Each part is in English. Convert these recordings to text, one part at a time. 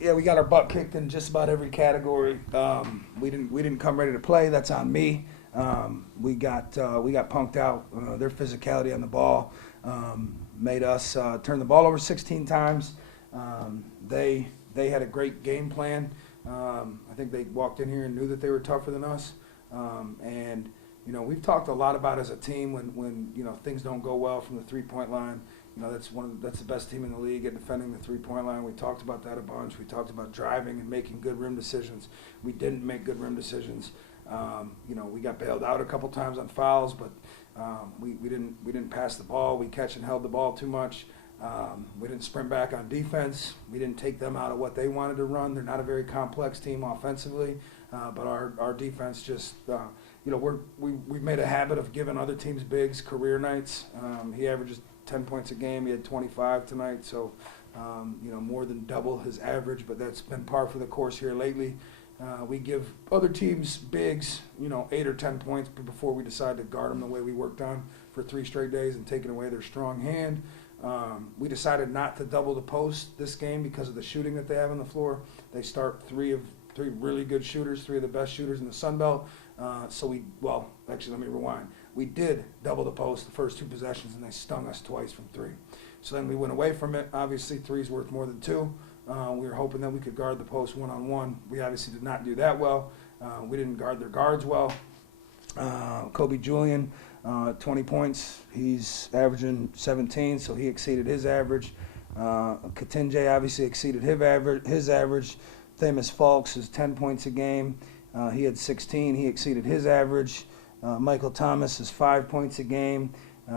Yeah, we got our butt kicked in just about every category. We didn't come ready to play. That's on me. We got punked out. Their physicality on the ball made us turn the ball over 16 times. They had a great game plan. I think they walked in here and knew that they were tougher than us. And we've talked a lot about as a team when things don't go well from the 3-point line. That's the best team in the league at defending the 3-point line. We talked about that a bunch. We talked about driving and making good rim decisions. We didn't make good rim decisions. We got bailed out a couple times on fouls, but we didn't pass the ball. We catch and held the ball too much. We didn't sprint back on defense. We didn't take them out of what they wanted to run. They're not a very complex team offensively, but our defense just we've made a habit of giving other teams bigs career nights. He averages 10 points a game. He had 25 tonight, so more than double his average, but that's been par for the course here lately. We give other teams bigs, 8 or 10 points before we decide to guard them the way we worked on for 3 straight days and taking away their strong hand. We decided not to double the post this game because of the shooting that they have on the floor. They start three really good shooters, 3 of the best shooters in the Sun Belt. Actually, let me rewind. We did double the post the first 2 possessions, and they stung us twice from 3. So then we went away from it. Obviously, 3's worth more than 2. We were hoping that we could guard the post one-on-one. We obviously did not do that well. We didn't guard their guards well. Kobe Julian, 20 points. He's averaging 17, so he exceeded his average. Katinje obviously exceeded his average. Famous Falks is 10 points a game. He had 16. He exceeded his average. Michael Thomas is 5 points a game.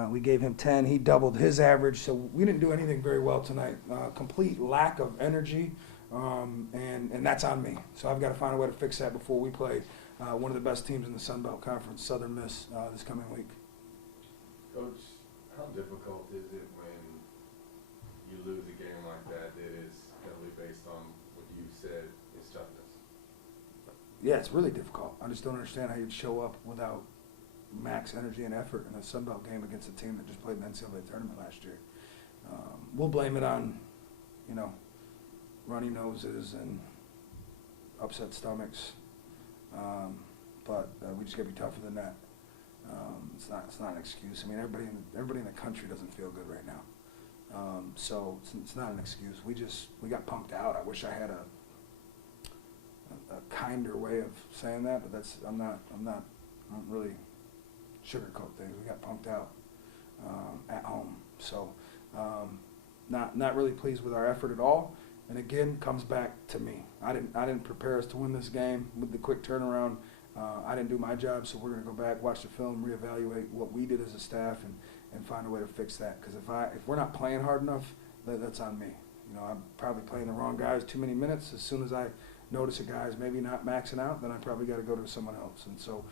We gave him 10. He doubled his average. So we didn't do anything very well tonight. Complete lack of energy, and that's on me. So I've got to find a way to fix that before we play one of the best teams in the Sun Belt Conference, Southern Miss, this coming week. Coach, how difficult is it when you lose a game like that that is heavily based on what you said is toughness? Yeah, it's really difficult. I just don't understand how you'd show up without max energy and effort in a Sun Belt game against a team that just played in the NCAA tournament last year. We'll blame it on, runny noses and upset stomachs, but we just got to be tougher than that. It's not an excuse. I mean, everybody in the country doesn't feel good right now, so it's not an excuse. We got punked out. I wish I had a kinder way of saying that, but I don't really sugarcoat things. We got punked out at home, so not really pleased with our effort at all. And again, comes back to me. I didn't prepare us to win this game with the quick turnaround. I didn't do my job, so we're going to go back, watch the film, reevaluate what we did as a staff, and find a way to fix that. Because if we're not playing hard enough, that's on me. I'm probably playing the wrong guys too many minutes. As soon as I notice a guy's maybe not maxing out, then I probably got to go to someone else. And so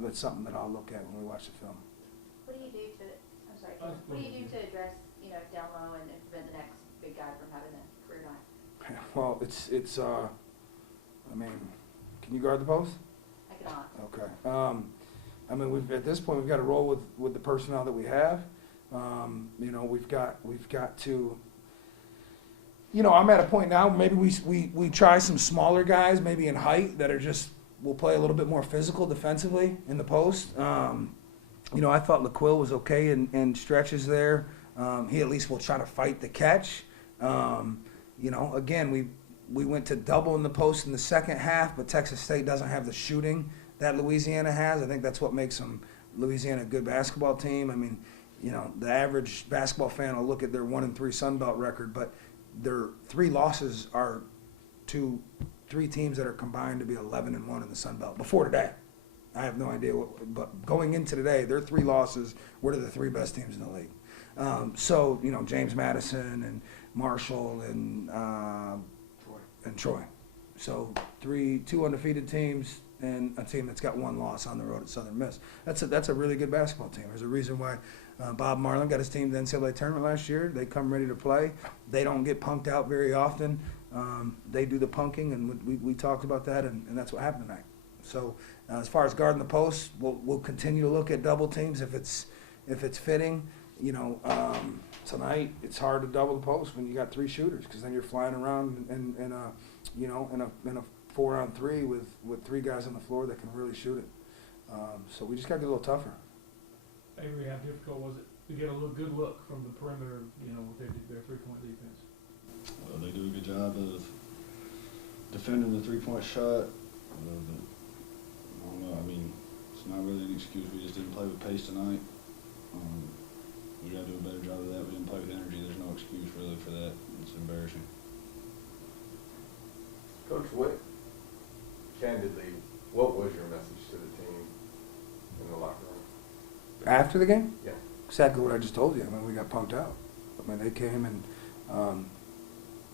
that's something that I'll look at when we watch the film. What do you do to address, down low and prevent the next big guy from having a career night? Well, it's I mean, can you guard the post? I cannot. Okay. I mean, at this point we've got to roll with the personnel that we have. We've got to. I'm at a point now. Maybe we try some smaller guys, maybe in height, that are will play a little bit more physical defensively in the post. I thought LaQuille was okay in stretches there. He at least will try to fight the catch. Again, we went to double in the post in the second half, but Texas State doesn't have the shooting that Louisiana has. I think that's what makes Louisiana a good basketball team. I mean, the average basketball fan will look at their 1-3 Sun Belt record, but their 3 losses are to 3 teams that are combined to be 11-1 in the Sun Belt before today. I have no idea but going into today, their 3 losses were to the 3 best teams in the league. James Madison and Marshall and Troy. So 2 undefeated teams and a team that's got 1 loss on the road at Southern Miss. That's a really good basketball team. There's a reason why Bob Marlin got his team to the NCAA tournament last year. They come ready to play. They don't get punked out very often. They do the punking, and we talked about that, and that's what happened tonight. So as far as guarding the post, we'll continue to look at double teams if it's fitting. tonight it's hard to double the post when you got 3 shooters, because then you're flying around in a 4-on-3 with 3 guys on the floor that can really shoot it. So we just got to get a little tougher. Avery, how difficult was it to get a good look from the perimeter, with their 3-point defense? Well, they do a good job of defending the 3-point shot. I don't know. I mean, it's not really an excuse. We just didn't play with pace tonight. We got to do a better job of that. We didn't play with energy. There's no excuse really for that. It's embarrassing. Coach, candidly, what was your message to the team in the locker room? After the game? Yeah. Exactly what I just told you. I mean, we got punked out. I mean, they came and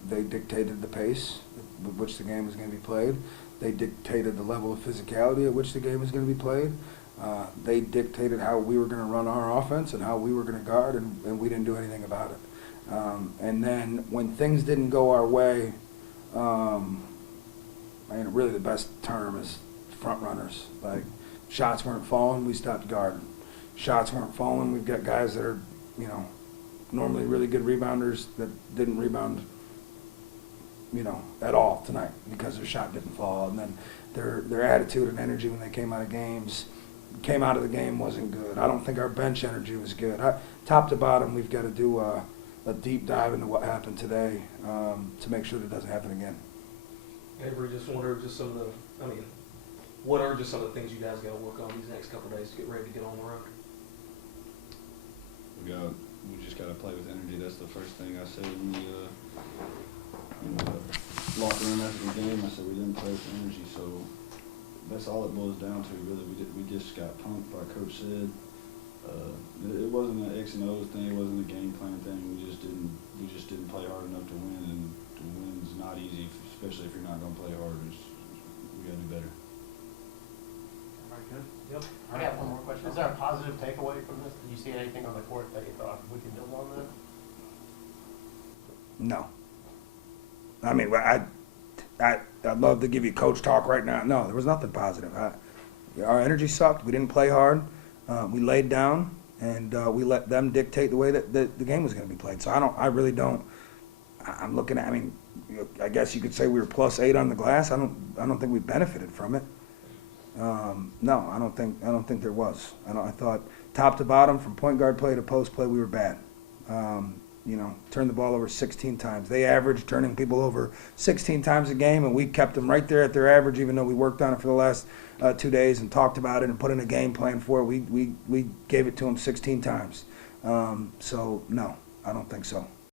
they dictated the pace with which the game was going to be played. They dictated the level of physicality at which the game was going to be played. They dictated how we were going to run our offense and how we were going to guard, and we didn't do anything about it. And then when things didn't go our way, really the best term is front runners. Like, shots weren't falling, we stopped guarding. Shots weren't falling, we've got guys that are, normally really good rebounders that didn't rebound, at all tonight because their shot didn't fall. And then their attitude and energy when they came out of the game wasn't good. I don't think our bench energy was good. Top to bottom, we've got to do a deep dive into what happened today to make sure that doesn't happen again. Avery, just wonder what are just some of the things you guys got to work on these next couple of days to get ready to get on the road? We just got to play with energy. That's the first thing I said in the locker room after the game. I said we didn't play with energy, so that's all it boils down to. Really, we just got punked by Coach Sid. It wasn't an X and O's thing. It wasn't a game plan thing. We just didn't play hard enough to win, and to win's not easy, especially if you're not going to play hard. We got to do better. Very good. Yep. I got one more question. Is there a positive takeaway from this? Did you see anything on the court that you thought we could build on that? No. I mean, I'd love to give you coach talk right now. No, there was nothing positive. Our energy sucked. We didn't play hard. We laid down, and we let them dictate the way that the game was going to be played. So I'm looking at, I guess you could say we were +8 on the glass. I don't think we benefited from it. No, I don't think there was. I thought top to bottom, from point guard play to post play, we were bad. Turned the ball over 16 times. They averaged turning people over 16 times a game, and we kept them right there at their average, even though we worked on it for the last 2 days and talked about it and put in a game plan for it. We gave it to them 16 times. So, no, I don't think so.